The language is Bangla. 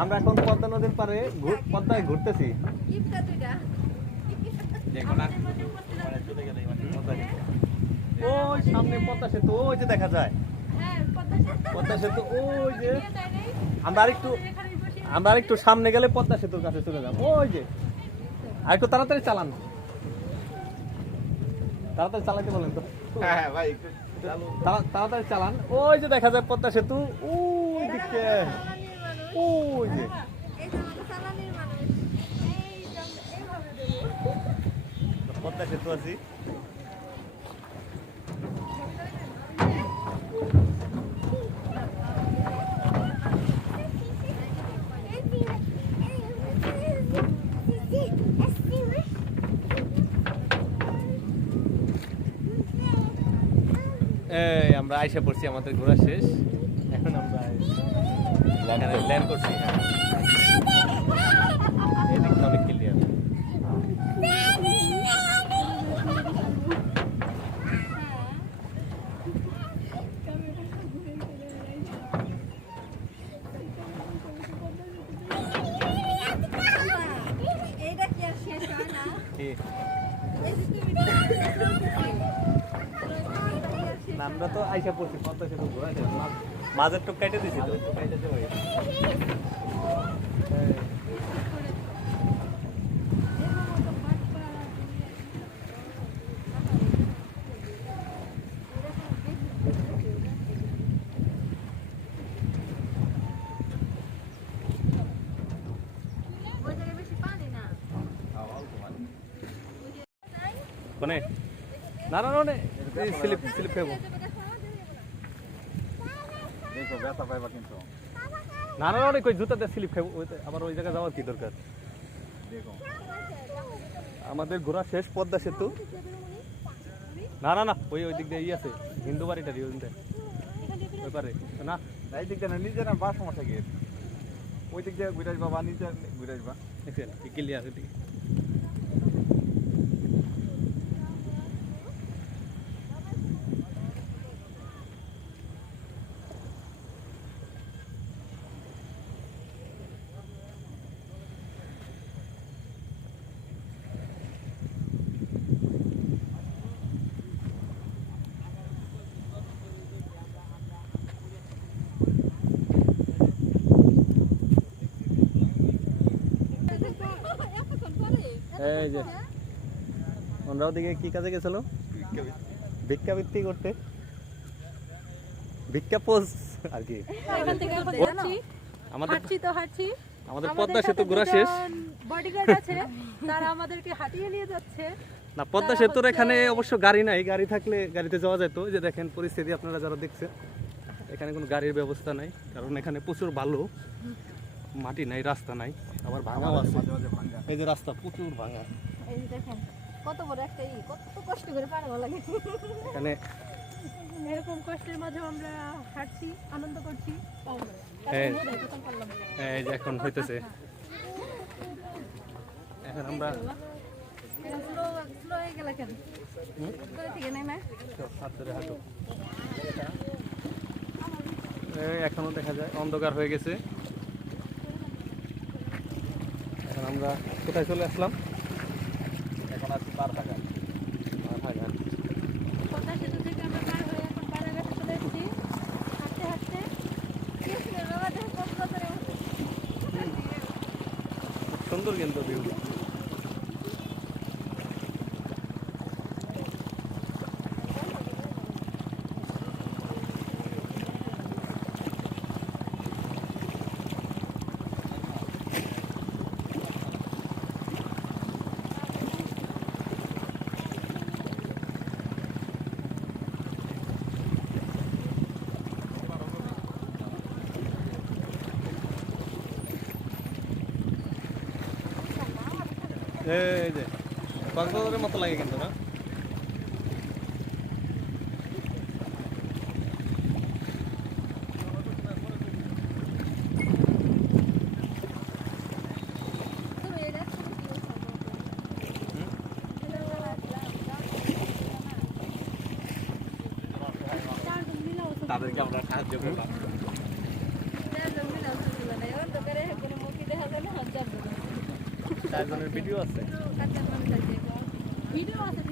আমরা এখন পদ্মা নদীর পারে পদ্মায় ঘুরতেছি। ওই সামনে পদ্মা সেতু ওই যে দেখা যায়, পদ্মা সেতু ওই যে। আমরা আরেকটু সামনে গেলে পদ্মা সেতুর কাছে চলে যাবো। ওই যে আর একটু তাড়াতাড়ি চালান, তাড়াতাড়ি চালাতে বলেন তো। হ্যাঁ ভাই তাড়াতাড়ি চালান। ওই যে দেখা যায় পদ্মা সেতু ওই দিকে, ওই যে পদ্মা সেতু আছি। এই আমরা আইসা পড়ছি, আমাদের ঘোরা শেষ। এখন আমরা ল্যান্ড করছি। এদিকে অনেক ক্লিয়ার। আমরা তো আইসা পড়ছি পদ্মা সেতু ঘোরা শেষ, মাঝের টুক কাটে দিছি তো কাইটাতে পারি। কোনে না না না স্লিপ স্লিপ খাবো দেখো ব্যথা পাইবা কিন্তু। না না না কই জুতাতে স্লিপ খাবো, আবার ওই জায়গায় যাওয়ার কি দরকার। দেখো আমাদের ঘোরা শেষ পদ্মা সেতু। না না না ওই ওই দিক দিয়ে ই আছে হিন্দু বাড়িটা ওই দিকে ওই পারে না, এই দিক দিয়ে নিজে না বা সমস্যা কি, ওই দিক দিয়ে ঘুরে আসবা বা নিচে ঘুরে আসবা। দেখছেন ক্লিয়ার এদিকে। এই যে ওনারা ওদিকে কি কাজে গেছিল, ভিক্ষাবৃত্তি করতে, ভিক্ষা পোজ আর কি। আমাদের পদ্মা সেতু ঘোরা শেষ। না পদ্মা সেতুর এখানে অবশ্য গাড়ি নাই, গাড়ি থাকলে গাড়িতে যাওয়া যেত। যে দেখেন পরিস্থিতি আপনারা যারা দেখছেন, এখানে কোনো গাড়ির ব্যবস্থা নাই, কারণ এখানে প্রচুর বালু, মাটি নাই, রাস্তা নাই, আবার ভাঙাও আছে। এই যে রাস্তা প্রচুর ভাঙা। এই দেখেন কত বড় একটা কত কষ্ট করে পারানো লাগে। এখানে এরকম কষ্টের মাঝে আমরা হাঁটছি, আনন্দ করছি। এই যে এখন হইতেছে, এখন আমরা স্লো হয়ে গেল কেন? করে থেকে নাই না হাত ধরে হাঁটো। এখনো দেখা যায় অন্ধকার হয়ে গেছে। এখন আমরা কোথায় চলে আসলাম? এখন আছি পারহাঘাট। পারহাঘাট। পদ্মা সেতু থেকে আমরা পার হয়ে এখন পাড়াঘাটে চলে এসেছি। হাঁটতে হাঁটতে বাবা দেখো কত করে সুন্দর কিন্তু ভিউ। এই যে কক্সবাজারের মতো লাগে কিন্তু না। তাদেরকে আমরা সাহায্য করলাম। চারজনের ভিডিও আছে। কাছের মানুষ আছে ভিডিও আছে